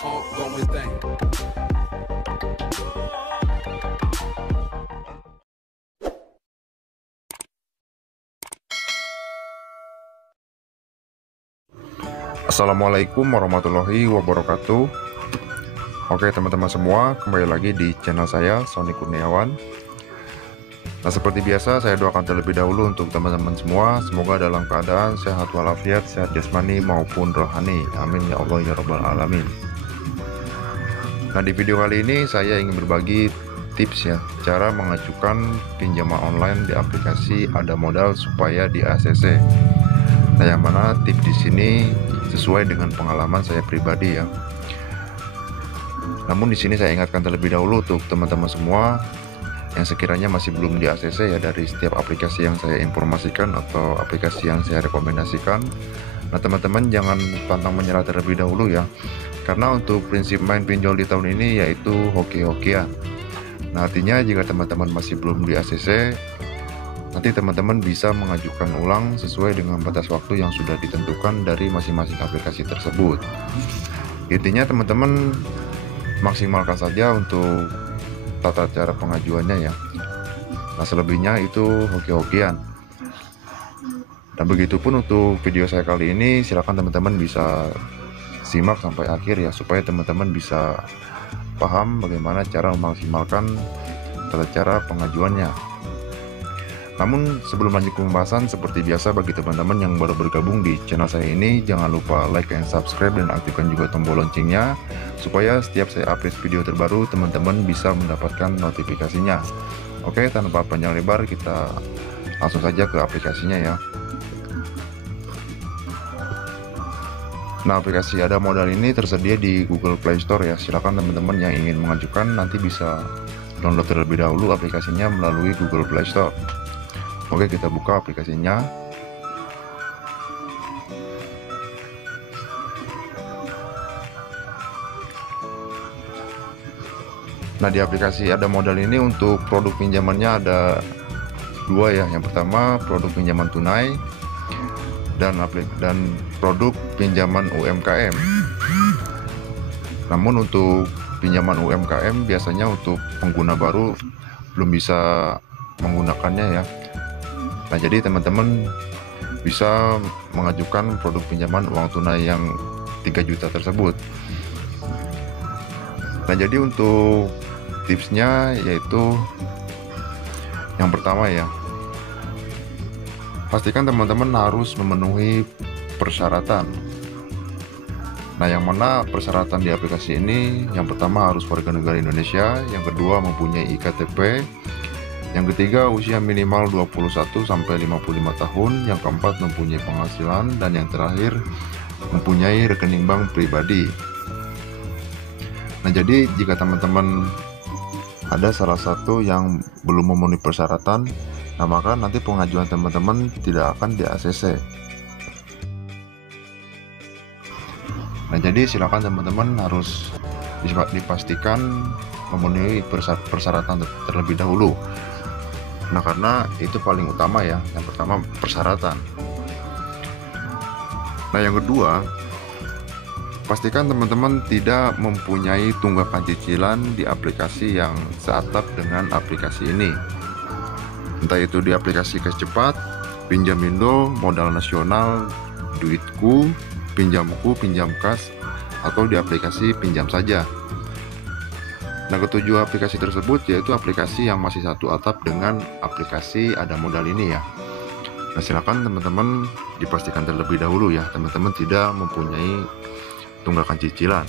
ongoing thing. Assalamualaikum warahmatullahi wabarakatuh. Oke teman-teman semua, kembali lagi di channel saya, Sony Kurniawan. Nah seperti biasa, saya doakan terlebih dahulu untuk teman-teman semua, semoga dalam keadaan sehat walafiat, sehat jasmani maupun rohani. Amin ya Allah ya rabbal alamin. Nah di video kali ini saya ingin berbagi tips ya, cara mengajukan pinjaman online di aplikasi Ada Modal supaya di ACC. Nah yang mana tips di sini sesuai dengan pengalaman saya pribadi ya. Namun di sini saya ingatkan terlebih dahulu untuk teman-teman semua yang sekiranya masih belum di ACC ya dari setiap aplikasi yang saya informasikan atau aplikasi yang saya rekomendasikan. Nah teman-teman jangan pantang menyerah terlebih dahulu ya, karena untuk prinsip main pinjol di tahun ini yaitu hoki-hokian. Nah artinya jika teman-teman masih belum di ACC, nanti teman-teman bisa mengajukan ulang sesuai dengan batas waktu yang sudah ditentukan dari masing-masing aplikasi tersebut. Intinya teman-teman maksimalkan saja untuk tata cara pengajuannya ya. Nah selebihnya itu hoki-hokian. Dan begitupun untuk video saya kali ini, silakan teman-teman bisa simak sampai akhir ya, supaya teman-teman bisa paham bagaimana cara memaksimalkan tata cara pengajuannya. Namun sebelum lanjut ke pembahasan, seperti biasa bagi teman-teman yang baru bergabung di channel saya ini, jangan lupa like and subscribe dan aktifkan juga tombol loncengnya, supaya setiap saya upload video terbaru teman-teman bisa mendapatkan notifikasinya. Oke, tanpa panjang lebar kita langsung saja ke aplikasinya ya. Nah aplikasi Ada Modal ini tersedia di Google Play Store ya. Silakan teman-teman yang ingin mengajukan nanti bisa download terlebih dahulu aplikasinya melalui Google Play Store. Oke, kita buka aplikasinya. Nah di aplikasi Ada Modal ini untuk produk pinjamannya ada dua ya. Yang pertama produk pinjaman tunai dan produk pinjaman UMKM. Namun untuk pinjaman UMKM biasanya untuk pengguna baru belum bisa menggunakannya ya. Nah jadi teman-teman bisa mengajukan produk pinjaman uang tunai yang 3 juta tersebut. Nah jadi untuk tipsnya yaitu yang pertama ya, pastikan teman-teman harus memenuhi persyaratan. Nah yang mana persyaratan di aplikasi ini, yang pertama harus warga negara Indonesia, yang kedua mempunyai IKTP, yang ketiga usia minimal 21 sampai 55 tahun, yang keempat mempunyai penghasilan, dan yang terakhir mempunyai rekening bank pribadi. Nah jadi jika teman-teman ada salah satu yang belum memenuhi persyaratan, nah maka nanti pengajuan teman-teman tidak akan di ACC. Nah jadi silakan teman-teman harus dipastikan memenuhi persyaratan terlebih dahulu. Nah karena itu paling utama ya, yang pertama persyaratan. Nah yang kedua, pastikan teman-teman tidak mempunyai tunggakan cicilan di aplikasi yang seatap dengan aplikasi ini. Entah itu di aplikasi Cash Cepat, Pinjamindo, Modal Nasional, Duitku, Pinjamku, Pinjamkas, atau di aplikasi Pinjam Saja. Nah ketujuh aplikasi tersebut yaitu aplikasi yang masih satu atap dengan aplikasi Ada Modal ini ya. Nah silakan teman-teman dipastikan terlebih dahulu ya, teman-teman tidak mempunyai tunggakan cicilan.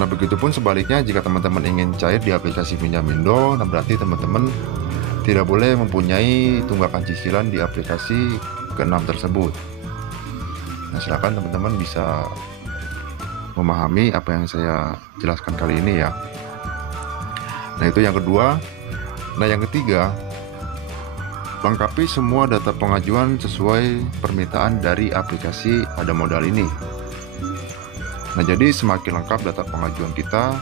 Nah begitupun sebaliknya, jika teman-teman ingin cair di aplikasi Pinjamindo, nah berarti teman-teman tidak boleh mempunyai tunggakan cicilan di aplikasi ke-6 tersebut. Nah silakan teman-teman bisa memahami apa yang saya jelaskan kali ini ya. Nah itu yang kedua. Nah yang ketiga, lengkapi semua data pengajuan sesuai permintaan dari aplikasi Ada Modal ini. Nah jadi semakin lengkap data pengajuan kita,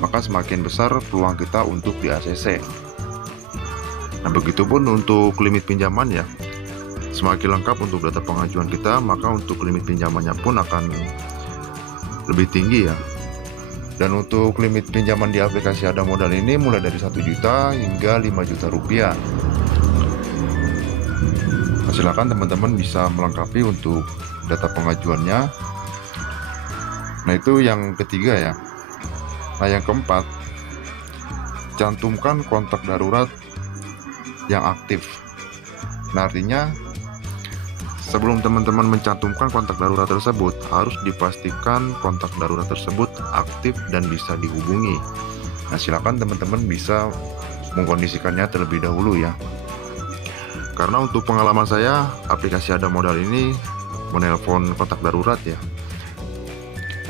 maka semakin besar peluang kita untuk di ACC. Nah begitupun untuk limit pinjaman ya. semakin lengkap untuk data pengajuan kita, maka untuk limit pinjamannya pun akan lebih tinggi ya. Dan untuk limit pinjaman di aplikasi Ada Modal ini mulai dari 1 juta hingga 5 juta rupiah. Nah, silakan teman-teman bisa melengkapi untuk data pengajuannya. Nah, itu yang ketiga ya. Nah, yang keempat, cantumkan kontak darurat yang aktif. Nah, artinya sebelum teman-teman mencantumkan kontak darurat tersebut, harus dipastikan kontak darurat tersebut aktif dan bisa dihubungi. Nah, silakan teman-teman bisa mengkondisikannya terlebih dahulu ya. Karena untuk pengalaman saya, aplikasi Ada Modal ini menelpon kontak darurat ya.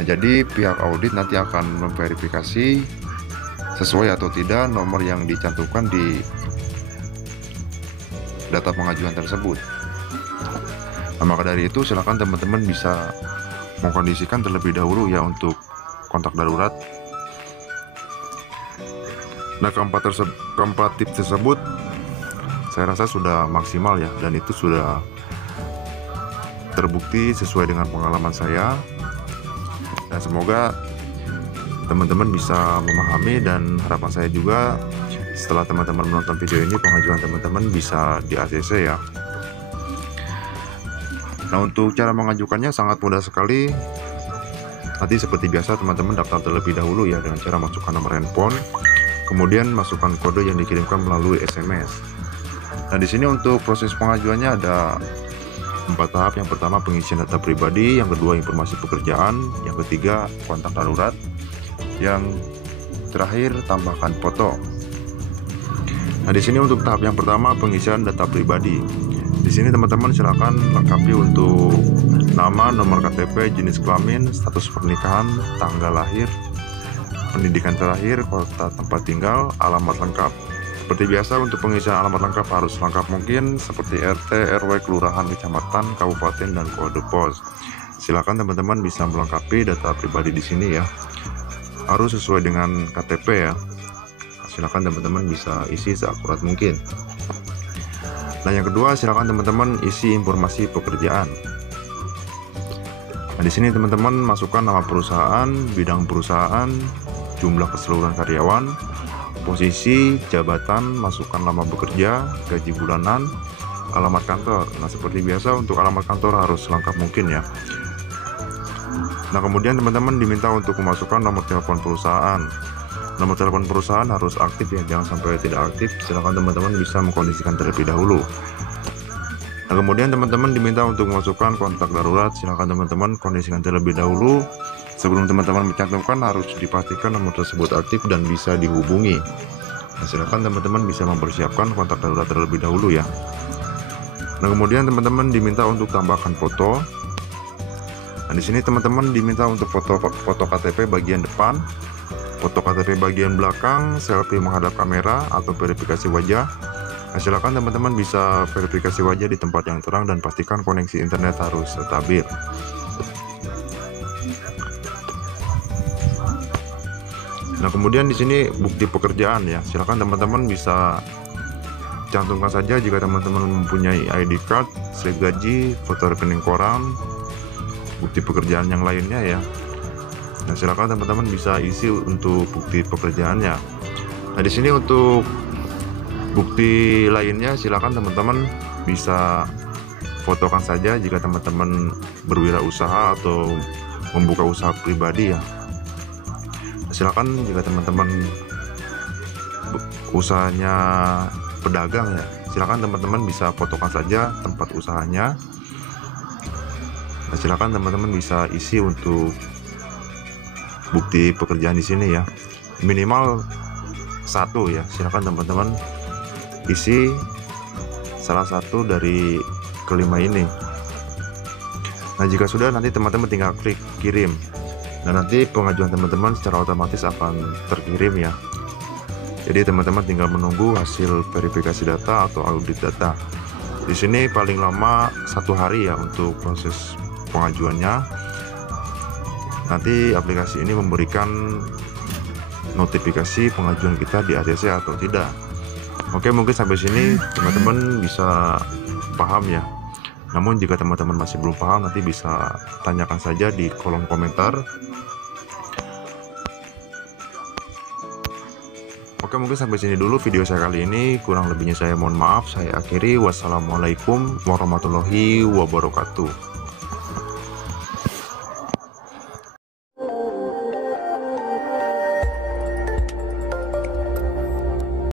Nah, jadi pihak audit nanti akan memverifikasi sesuai atau tidak nomor yang dicantumkan di data pengajuan tersebut. Nah, maka dari itu silakan teman-teman bisa mengkondisikan terlebih dahulu ya untuk kontak darurat. Nah, keempat tips tersebut saya rasa sudah maksimal ya, dan itu sudah terbukti sesuai dengan pengalaman saya. Dan semoga teman-teman bisa memahami, dan harapan saya juga setelah teman-teman menonton video ini, pengajuan teman-teman bisa di ACC ya. Nah, untuk cara mengajukannya sangat mudah sekali. Nanti seperti biasa teman-teman daftar terlebih dahulu ya dengan cara masukkan nomor handphone, kemudian masukkan kode yang dikirimkan melalui SMS. Nah, di sini untuk proses pengajuannya ada 4 tahap. Yang pertama pengisian data pribadi, yang kedua informasi pekerjaan, yang ketiga kontak darurat, yang terakhir tambahkan foto. Nah, di sini untuk tahap yang pertama pengisian data pribadi. Di sini teman-teman silakan lengkapi untuk nama, nomor KTP, jenis kelamin, status pernikahan, tanggal lahir, pendidikan terakhir, kota tempat tinggal, alamat lengkap. Seperti biasa untuk pengisian alamat lengkap harus lengkap mungkin seperti RT, RW, kelurahan, kecamatan, kabupaten, dan kode pos. Silakan teman-teman bisa melengkapi data pribadi di sini ya. Harus sesuai dengan KTP ya. Silakan teman-teman bisa isi seakurat mungkin. Nah, yang kedua silakan teman-teman isi informasi pekerjaan. Nah, di sini teman-teman masukkan nama perusahaan, bidang perusahaan, jumlah keseluruhan karyawan, posisi, jabatan, masukkan lama bekerja, gaji bulanan, alamat kantor. Nah, seperti biasa untuk alamat kantor harus lengkap mungkin ya. Nah, kemudian teman-teman diminta untuk memasukkan nomor telepon perusahaan. Nomor telepon perusahaan harus aktif ya, jangan sampai tidak aktif. Silakan teman-teman bisa mengkondisikan terlebih dahulu. Nah, kemudian teman-teman diminta untuk memasukkan kontak darurat. Silakan teman-teman kondisikan terlebih dahulu. Sebelum teman-teman mencantumkan harus dipastikan nomor tersebut aktif dan bisa dihubungi. Nah, silakan teman-teman bisa mempersiapkan kontak darurat terlebih dahulu ya. Nah, kemudian teman-teman diminta untuk tambahkan foto. Nah, di sini teman-teman diminta untuk foto KTP bagian depan, foto KTP bagian belakang, selfie menghadap kamera atau verifikasi wajah. Nah, silakan teman-teman bisa verifikasi wajah di tempat yang terang dan pastikan koneksi internet harus stabil. Nah, kemudian di sini bukti pekerjaan ya. Silakan teman-teman bisa cantumkan saja jika teman-teman mempunyai ID card, slip gaji, foto rekening koran, bukti pekerjaan yang lainnya ya. Nah, silakan teman-teman bisa isi untuk bukti pekerjaannya. Nah, di sini untuk bukti lainnya silakan teman-teman bisa fotokan saja jika teman-teman berwirausaha atau membuka usaha pribadi ya. Nah, silakan jika teman-teman usahanya pedagang ya, silakan teman-teman bisa fotokan saja tempat usahanya. Nah, silakan teman-teman bisa isi untuk bukti pekerjaan di sini ya, minimal 1 ya. Silakan teman-teman isi salah satu dari kelima ini. Nah, jika sudah nanti teman-teman tinggal klik kirim, dan nanti pengajuan teman-teman secara otomatis akan terkirim ya. Jadi teman-teman tinggal menunggu hasil verifikasi data atau audit data. Di sini paling lama 1 hari ya untuk proses pengajuannya. Nanti aplikasi ini memberikan notifikasi pengajuan kita di ACC atau tidak. Oke, mungkin sampai sini teman-teman bisa paham ya. Namun jika teman-teman masih belum paham, nanti bisa tanyakan saja di kolom komentar. Oke, mungkin sampai sini dulu video saya kali ini. Kurang lebihnya saya mohon maaf. Saya akhiri. Wassalamualaikum warahmatullahi wabarakatuh.